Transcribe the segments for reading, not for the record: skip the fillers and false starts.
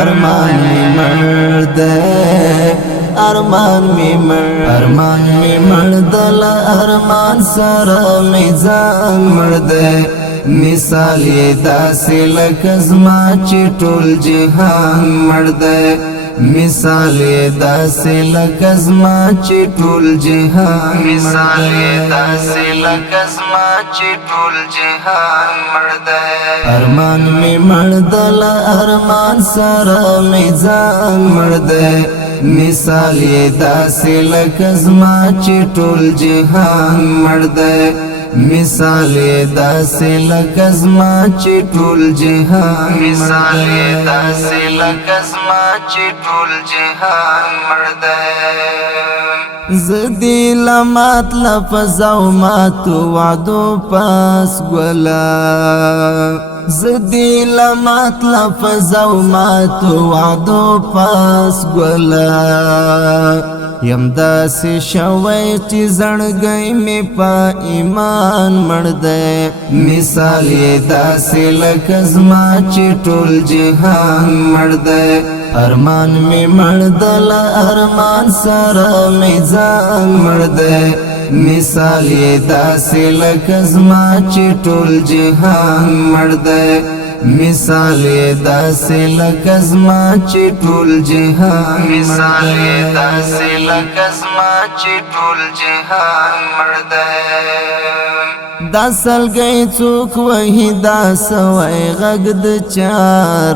ارمان می مرد ارمان می مردل ارمان سره میزان مرد مثال یې داسې لکه زما چې ټول جهان مرد مثال یې داسې لکه زما چې ټول جهان مثال یې داسې لکه زما چې ټول جهان مرد ارمان می مردل ارمان سره میزان مرد مثال یې داسې لکه زما چې ټول جهان مرد مثال یې داسې لکه زما چې ټول جهان مثال یې داسې لکه زما چې ټول جهان مرد زدی لمات لفظو ماتو وعدو پاس گولا زدی لمات لفظو ماتو وعدو پاس گولا یم داسې شوی چې زړګی مې په ایمان مړ دی مثال یې داسې لکه زما چې ټول جهان مړ دی ارمان مې مړ دی له ارمان سره مې ځان مړ دی مثال یې داسې لکه زما چې ټول جهان مړ دی مثال یې داسې لکه زما چې ټول جهان مثال یې داسې لکه زما چې ټول جهان مړ دی دا سلګی څوک وهي دا سوی غږ د چا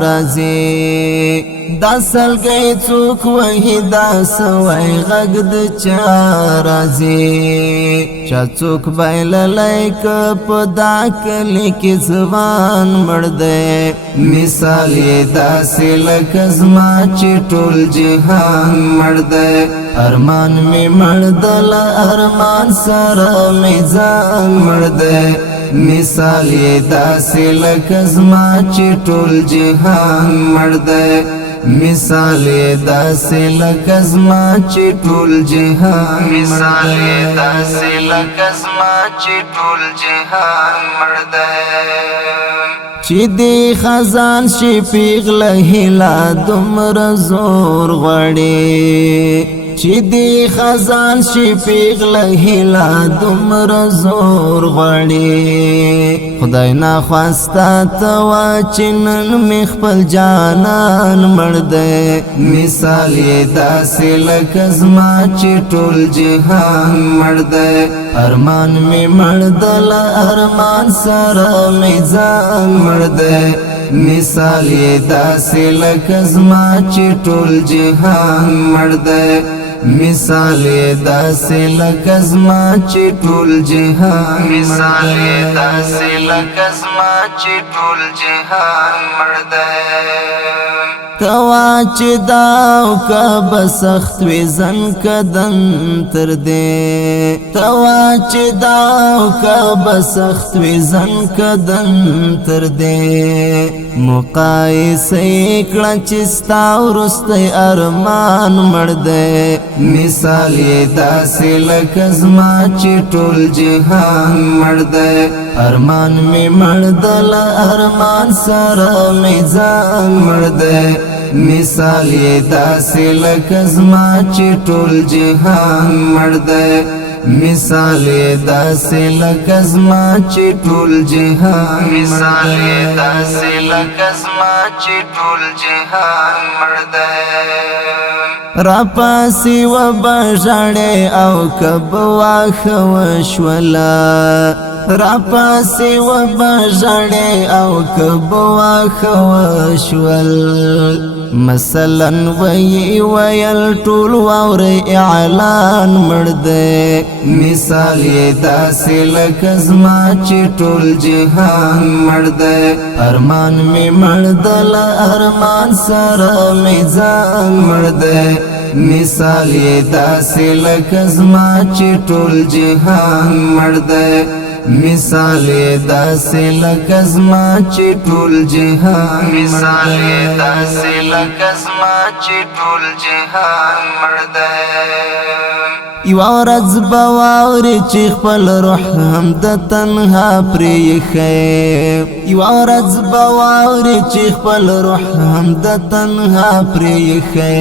راځي دا سلګی څوک وهي دا سوی غږ د چا راځي چا څوک بایللی که په دا کلي کې زبان مړ دی مثال یې داسې لکه زما چې ټول جهان مړ دی ارمان می مړ دی له ارمان سره مې ځان مړ دی مثال یې داسې لکه زما چې ټول جهان مړ دی مثال یې داسې لکه زما چې ټول جهان مثال یې داسې لکه زما چې ټول جهان مړ دی چې دی خزان شي پیغله هیله دومره زور غواړي چې دی خزان شي پیغله هیله دومره زور غواړي خدای ناخواسته ته وا چې نن مې خپل جانان مړ دی مثال یې داسې لکه زما چې ټول جهان مړ دی ارمان مې مړ دی له ارمان سره مې ځان مړ دی مثال یې داسې لکه زما چې ټول جهان مړ دی مثال یې داسې لکه زما چې ټول جهان مثال یې داسې لکه زما چې ټول جهان مړ دی توا چې داو که بسخت وی زن کدن تر دې توا چې داو که بسخت وی زن کدن تر دې مقایسه کړه چې ستا وروستی ارمان مړ دی مثال یې داسې لکه زما چې ټول جهان مړ دی ارمان مې مړ دی له ارمان سره مې ځان مړ دی مثال یې داسې لکه زما چې ټول جهان مړ دی مثال یې داسې لکه زما چې ټول جهان مثال یې داسې لکه زما چې ټول جهان مړ دی را پاسې و بژړې او کب واښه وشوله را پاسې و بژړې او کب واښه وشول مثلا وی ویل ټول واورئ اعلان مړ دی مثال یې داسې لکه زما چې ټول جهان مړ دی ارمان مې مړ دی له ارمان سره مې ځان مړ دی مثال یې داسې لکه زما چې ټول جهان مړ دی مثال یې داسې لکه زما چې ټول جهان مثال یې داسې لکه زما چې ټول جهان مړ دی یو ورځ به واورې چې خپل روح هم د تنها پرېښی یو ورځ به واورې چې خپل روح هم د تنها پرېښی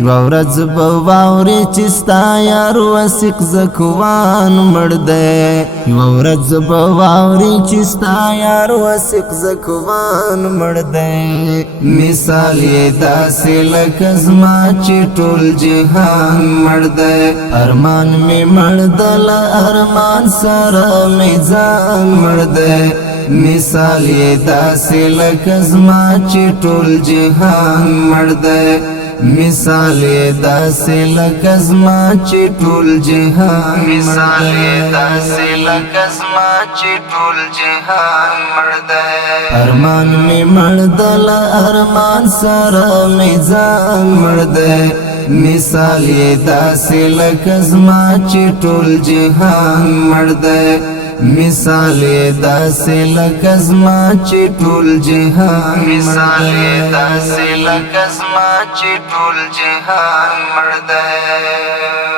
یو ورځ به واورې چې ستا یار وثیق زکوان مړ دی یو ورځ به واورې چې ستا یار وثیق زکوان مړ دی مثال یې داسې لکه زما چې ټول جهان مړ دی ارمان می مړ دل ارمان سره می ځان مړ دی مثال یې داسې لکه زما چې ټول جهان مړ دی مثال یې داسې لکه زما چې ټول جهان مثال یې داسې لکه زما چې ټول جهان مړ دی ارمان می مړ دل ارمان سره می ځان مړ دی مثال یې داسې لکه زما چې ټول جهان مړ دی مثال یې داسې لکه زما چې ټول جهان مثال یې داسې لکه زما چې ټول جهان مړ دی